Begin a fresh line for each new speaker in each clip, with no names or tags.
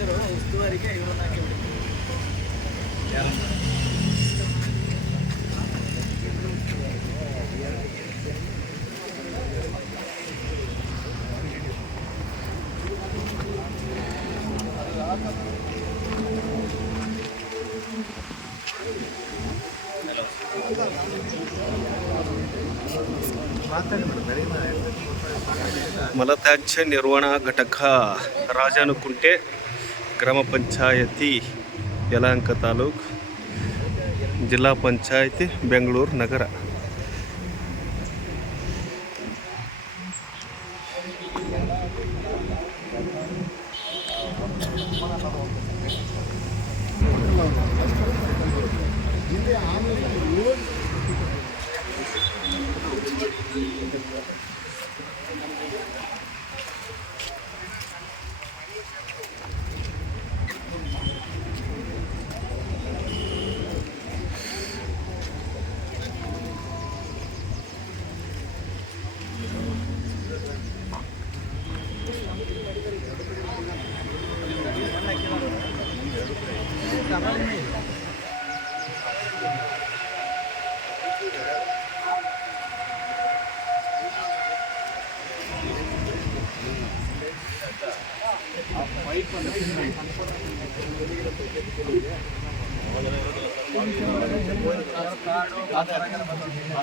ಅಧ್ಯಕ್ಷರು ಉಸ್ತುವಾರಿಗೆ ಇವರನ್ನ ಹಾಕಿ
ಮಲತ್ಯಾಜ್ಯ ನಿರ್ವಹಣಾ ಘಟಕ ರಾಜಾನುಕುಂಟೆ ಗ್ರಾಮ ಪಂಚಾಯತಿ ಯಲಹಂಕ ತಾಲೂಕು ಜಿಲ್ಲಾ ಪಂಚಾಯತಿ ಬೆಂಗಳೂರು ನಗರ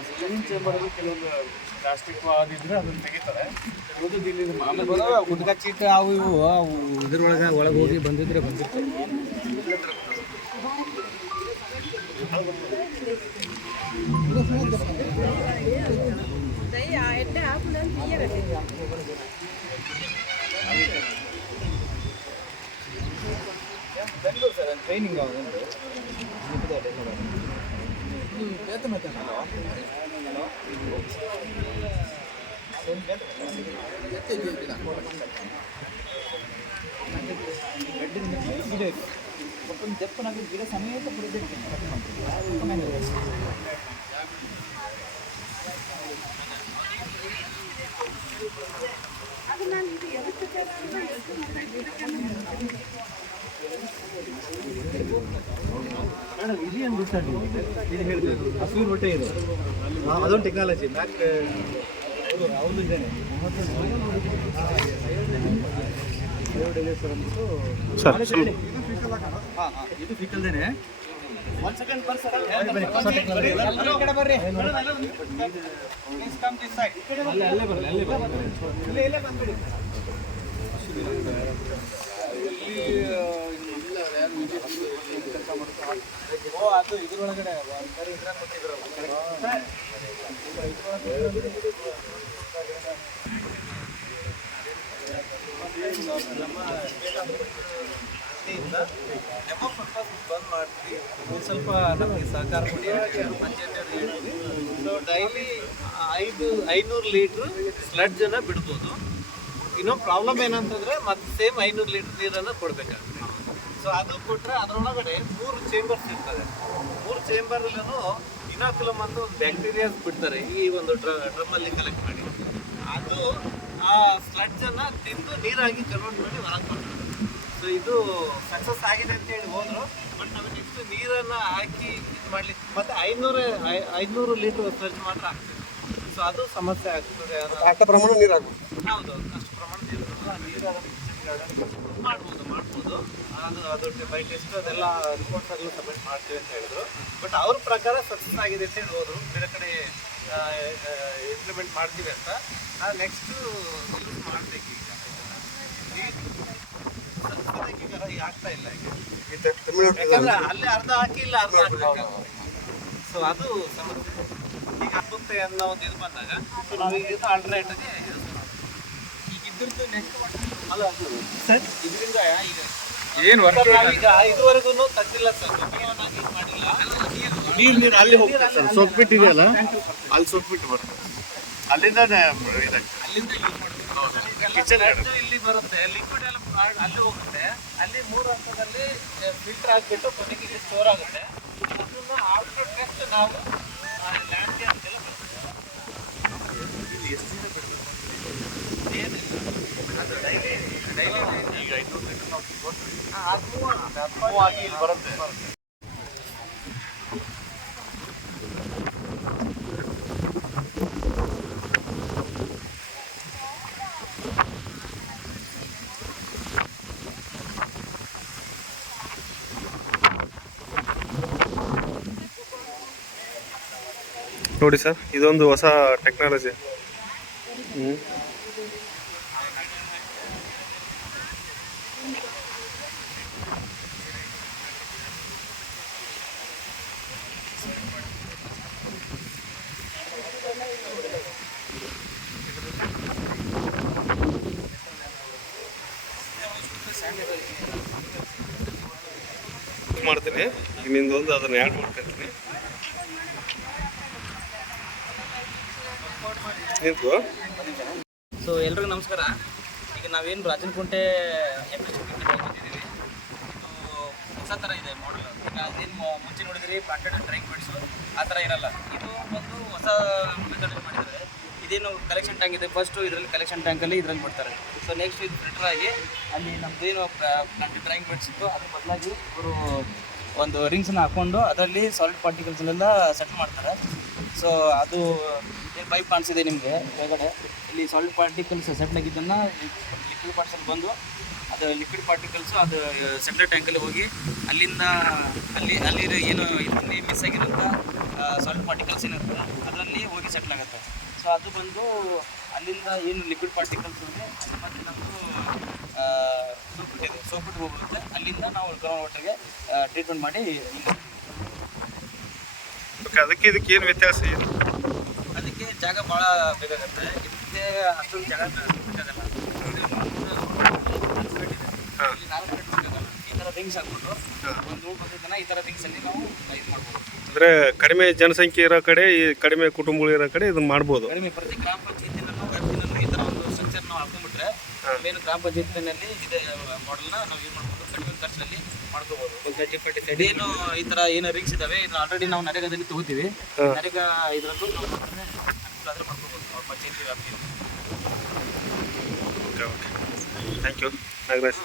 ಸ್ವಿಮ್ಮಿಂಗ್ ಚೇಂಬರಲ್ಲಿ ಕೆಲವೊಂದು ಪ್ಲಾಸ್ಟಿಕ್ ಅದಿದ್ರೆ ಅದನ್ನ ತೆಗಿತಾರೆ ಉಳಿದು ಇಲ್ಲಿ ಮಾಮೂಲಿ
ಗುಟ್ಕಾ ಚೀಟ್ ಅವು ಇವು ಅವು ಇದ್ರೊಳಗೆ ಒಳಗೆ ಹೋಗಿ ಬಂದಿದ್ರೆ ಬಂದಿತ್ತು
Nee, ja, en daar dan hier is het.
Bengaluru sir training ಆಗುದು
ಒಪ್ಪನ್ ದಪ್ಪನಾಗಿ ಗಿಡ ಸಮೇತ ಬಿಡಿದಿರ್ತೀನಿ
ಅದು ನಾನು ಇದು ಯಾವತ್ತು ಕೇಳಿದ್ರೆ ಎಷ್ಟು
ಇದು ಏನು ಗೊತ್ತಾ ಇದು ಹೇಳಿದೆ ಹಸುವಿನ ಹೊಟ್ಟೆ ಇದು. ಅದೊಂದು ಟೆಕ್ನಾಲಜಿ ಮ್ಯಾಕ್ ಅವ್ರದ್ದು ಇದ್ದಾನೆ
ಸರ್ ಸುಮ್-
ಹಾಂ ಹಾಂ ಇದು ಫಿಕಲ್ದೇನೆ ಒಂದು ಸೆಕೆಂಡ್ ಬರ್ರಿ. ಅಲ್ಲೇ ಅಲ್ಲೇ ಬರಲಿ ಅಲ್ಲೇ ಬರಲಿ ಇಲ್ಲೇ ಇಲ್ಲೇ ಬಂದ್ಬಿಡಿ. ಓ ಡೆಮೋ ಪರ್ಪಸ್ ಬಂದ್ ಮಾಡ್ತೀವಿ ಒಂದು ಸ್ವಲ್ಪ ನಮಗೆ ಸಹಕಾರ ಕೊಡಿ ಪಂಚಾಯತ್ ಡೈಲಿ ಐದು ಐನೂರು ಲೀಟ್ರ್ ಸ್ಲಡ್ಜನ್ನು ಬಿಡ್ಬೋದು. ಇನ್ನೊಂದು ಪ್ರಾಬ್ಲಮ್ ಏನಂತಂದ್ರೆ, ಮತ್ತೆ ಸೇಮ್ ಐನೂರು ಲೀಟ್ರ್ ನೀರನ್ನು ಕೊಡಬೇಕಾಗುತ್ತೆ. ಸೊ ಅದು ಕೊಟ್ಟರೆ ಅದರೊಳಗಡೆ ಮೂರು ಚೇಂಬರ್ಸ್ ಇರ್ತದೆ. ಮೂರು ಚೇಂಬರ್ಲೂ ಇನಾಕುಲಮ್ ಅಂತ ಒಂದು ಬ್ಯಾಕ್ಟೀರಿಯಾಸ್ ಬಿಡ್ತಾರೆ ಈ ಒಂದು ಡ್ರಮ್ಮಲ್ಲಿ ಕಲೆಕ್ಟ್ ಮಾಡಿ. ಅದು ಆ ಸ್ಲಡ್ಜನ್ನು ತಿಂದು ನೀರಾಗಿ ಕನ್ವರ್ಟ್ ಮಾಡಿ ಹೊರಗೆ ಕೊಡ್ತಾರೆ ಸೊ ಇದು ಸಕ್ಸಸ್ ಆಗಿದೆ ಅಂತ ಹೇಳಿ ಹೋದ್ರು. ಬಟ್ ನಮಗೆ ನೆಕ್ಸ್ಟ್ ನೀರನ್ನ ಹಾಕಿ ಇದು ಮಾಡ್ಲಿಕ್ಕೆ ಮತ್ತೆ ಐನೂರು ಐನೂರು ಲೀಟರ್ ಸ್ಲಡ್ಜ್ ಮಾತ್ರ ಆಗ್ತದೆ ಸೊ ಅದು ಸಮಸ್ಯೆ ಆಗ್ತದೆ.
ಅಷ್ಟ ಪ್ರಮಾಣ ನೀರು
ಹೌದು ಅಷ್ಟು ಪ್ರಮಾಣ ನೀರು. ನೀರು ಮಾಡ್ಬೋದು ಮಾಡ್ಬೋದು. ಅದು ಅದು ಬೈ ಟೆಸ್ಟ್ ಅದೆಲ್ಲ ರಿಪೋರ್ಟ್ಸ್ ಎಲ್ಲ ಸಬ್ಮಿಟ್ ಮಾಡ್ತೀವಿ ಅಂತ ಹೇಳಿದ್ರು. ಬಟ್ ಅವ್ರ ಪ್ರಕಾರ ಸಕ್ಸಸ್ ಆಗಿದೆ ಅಂತ ಹೇಳಿ ಬೇರೆ ಕಡೆ ಇಂಪ್ಲಿಮೆಂಟ್ ಮಾಡ್ತೀವಿ ಅಂತ. ನೆಕ್ಸ್ಟು ಮಾಡ್ಬೇಕು ಈಗ ಆಗ್ತಾ ಇಲ್ಲ ಈಗ. ಅಲ್ಲೇ ಅರ್ಧ ಹಾಕಿ ಇಲ್ಲ, ಅರ್ಧ ಸೊ ಅದು ಸಮಸ್ಯೆ. ಈಗ ಆಗುತ್ತೆ ಅನ್ನೋ ಒಂದು ಇದು ಬಂದಾಗ ಸೊ ನಾವು ಈಗ ಇದು ಆಲ್ಟರ್ನೇಟ್ಗೆ ಈಗ ಇದ್ರದ್ದು ನೆಕ್ಸ್ಟ್ ಅಲ್ಲ ಸರ್? ಇದರಿಂದ ಈಗ
ಏನು
ಈಗ ಇದುವರೆಗೂ ತಂದಿಲ್ಲ ಸರ್. ಮಾಡಿಲ್ಲ.
ನೀರು ನೀರು ಅಲ್ಲಿ ಹೋಗ್ತದೆ ಸರ್? ಸೋಪ್ಬಿಟ್ಟು ಇದೆಯಲ್ಲ ಅಲ್ಲಿ ಸೊಪ್ಪಿಟ್ಟು ಬರ್ತದೆ ಅಲ್ಲಿಂದ
ಅಲ್ಲಿಂದ ಯೂಸ್ ಮಾಡ್ತೀವಿ
ಕಿಚನ್
ಇಲ್ಲಿ ಬರುತ್ತೆ. ಲಿಕ್ವಿಡ್ ಎಲ್ಲ ಅಲ್ಲಿ ಹೋಗುತ್ತೆ. ಅಲ್ಲಿ ಮೂರು ಹಂತದಲ್ಲಿ ಫಿಲ್ಟರ್ ಆಗಿಬಿಟ್ಟು ಕೊನೆಗೆ ಸ್ಟೋರ್ ಆಗುತ್ತೆ. ಅದನ್ನ ಆಫ್ಟರ್ ಟೆಸ್ಟ್ ನಾವು ಲ್ಯಾಂಡ್ಗೆ ಅಂತೆಲ್ಲ ಬರ್ತದೆ ಏನಿಲ್ಲ ಅದು ಡೈಲಿ
ಈಗ ಐನೂರು ಲೀಟರ್ ನಾವು ಕೊಟ್ವಿ ಮೂವ್ ಆಗಿ ಇಲ್ಲಿ ಬರುತ್ತೆ
ನೋಡಿ ಸರ್ ಇದೊಂದು ಹೊಸ ಟೆಕ್ನಾಲಜಿ ಹ್ಞೂ ಮಾಡ್ತೀನಿ. ಇನ್ನೊಂದು ನಿಂದೊಂದು ಅದನ್ನ ಆ್ಯಡ್ ಮಾಡ್ಕೊಂತೀನಿ
ಸೊ ಎಲ್ರಿಗೂ ನಮಸ್ಕಾರ. ಈಗ ನಾವೇನು ರಾಜನಕುಂಟೆ ಬಂದಿದ್ದೀವಿ ಹೊಸ ಥರ ಇದೆ ಮಾಡಲ್ ಈಗ ಅದೇನು ಮುಂಚೆ ನೋಡಿದ್ರಿ ಪ್ಲಾಂಟೆಡ್ ಡ್ರೈಂಗ್ ಮಾಡಿಸು ಆ ಥರ ಇರಲ್ಲ. ಇದು ಒಂದು ಹೊಸ ಮೆಥಡ್ ಮಾಡಿದ್ದಾರೆ. ಇದೇನು ಕಲೆಕ್ಷನ್ ಟ್ಯಾಂಕ್ ಇದೆ? ಫಸ್ಟು ಇದರಲ್ಲಿ ಕಲೆಕ್ಷನ್ ಟ್ಯಾಂಕಲ್ಲಿ ಇದರಲ್ಲಿ ಬಿಡ್ತಾರೆ ಸೊ ನೆಕ್ಸ್ಟ್ ಇದು ಫಿಲ್ಟರ್ ಆಗಿ ಅಲ್ಲಿ ನಮ್ಮದೇನು ಡ್ರಾಯಿಂಗ್ ಬೆಡ್ಸ್ ಇತ್ತು ಅದ್ರ ಬದಲಾಗಿ ಇವರು ಒಂದು ರಿಂಗ್ಸನ್ನ ಹಾಕ್ಕೊಂಡು ಅದರಲ್ಲಿ ಸಾಲಿಡ್ ಪಾರ್ಟಿಕಲ್ಸ್ನೆಲ್ಲ ಸೆಟ್ ಮಾಡ್ತಾರೆ. ಸೊ ಅದು ಏನು ಪೈಪ್ ಕಾಣಿಸಿದೆ ನಿಮಗೆ ಕೆಳಗಡೆ. ಇಲ್ಲಿ ಸಾಲ್ಟ್ ಪಾರ್ಟಿಕಲ್ಸ್ ಸೆಟ್ ಆಗಿದ್ದನ್ನು ಲಿಕ್ವಿಡ್ ಪಾರ್ಟ್ಸಲ್ಲಿ ಬಂದು ಅದು ಲಿಕ್ವಿಡ್ ಪಾರ್ಟಿಕಲ್ಸು ಅದು ಸೆಂಟ್ರಲ್ ಟ್ಯಾಂಕಲ್ಲಿ ಹೋಗಿ ಅಲ್ಲಿಂದ ಅಲ್ಲಿ ಅಲ್ಲಿ ಏನು ಇದರಲ್ಲಿ ಮಿಸ್ ಆಗಿರುವಂಥ ಸಾಲ್ಟ್ ಪಾರ್ಟಿಕಲ್ಸ್ ಏನಿರುತ್ತೆ ಅದರಲ್ಲಿ ಹೋಗಿ ಸೆಟ್ಲ್ ಆಗುತ್ತೆ. ಸೊ ಅದು ಬಂದು ಅಲ್ಲಿಂದ ಏನು ಲಿಕ್ವಿಡ್ ಪಾರ್ಟಿಕಲ್ಸ್ ಇದೆ ಮತ್ತೆ ನಮ್ಮದು ಸೋಪಿಟ್ ಇದೆ. ಸೋಪಿಟ್ ಹೋಗುತ್ತೆ. ಅಲ್ಲಿಂದ ನಾವು ಗ್ರೌಂಡ್ ವಾಟರ್ಗೆ ಟ್ರೀಟ್ಮೆಂಟ್ ಮಾಡಿ
ಅದಕ್ಕೆ ಇದಕ್ಕೆ ಏನು ವ್ಯತ್ಯಾಸ ಏನು?
ಅದಕ್ಕೆ ಜಾಗ ಭಾಳ ಬೇಕಾಗುತ್ತೆ. ಇದಕ್ಕೆ ಅಷ್ಟೊಂದು ಜಾಗ ರಿಂಗ್ಸ್ ಹಾಕ್ಬಿಟ್ಟು ಒಂದು ಬಂದ ಜನ ಈ ಥರ ಥಿಂಗ್ಸಲ್ಲಿ ನಾವು ಇದು ಮಾಡ್ಬೋದು.
ಅಂದರೆ ಕಡಿಮೆ ಜನಸಂಖ್ಯೆ ಇರೋ ಕಡೆ ಈ ಕಡಿಮೆ ಕುಟುಂಬಗಳು ಇರೋ ಕಡೆ ಇದನ್ನ ಮಾಡ್ಬೋದು.
ಕಡಿಮೆ ಪ್ರತಿ ಗ್ರಾಮ ಪಂಚಾಯತಿನಲ್ಲೂ ವ್ಯಾಪ್ತಿನಲ್ಲೂ ಈ ಥರ ಒಂದು ಸ್ಟ್ರಕ್ಚರ್ ನಾವು ಹಾಕೊಂಡ್ಬಿಟ್ರೆ ಮೇನು ಗ್ರಾಮ ಪಂಚಾಯತಿನಲ್ಲಿ ಇದೇ ಮಾಡೆಲ್ನ ನಾವು ಏನು ಮಾಡ್ಬೋದು. ಕಡಿಮೆ ಖರ್ಚಲ್ಲಿ ಮಾಡ್ಕೋಬೋದು. ಇದೇನು ಈ ಥರ ಏನು ರಿಂಗ್ಸ್ ಇದಾವೆ ಇದನ್ನ ಆಲ್ರೆಡಿ ನಾವು ನರೇಗಾದಲ್ಲಿ ತಗೋತೀವಿ. ನರೇಗಾ ಇದರಲ್ಲೂ ನಾವು ಅನುಕೂಲ ಆದರೆ ಮಾಡ್ಕೋಬೋದು ಪಂಚಾಯತಿ ವ್ಯಾಪ್ತಿಯಲ್ಲಿ.
Okay okay thank you Nagaraj.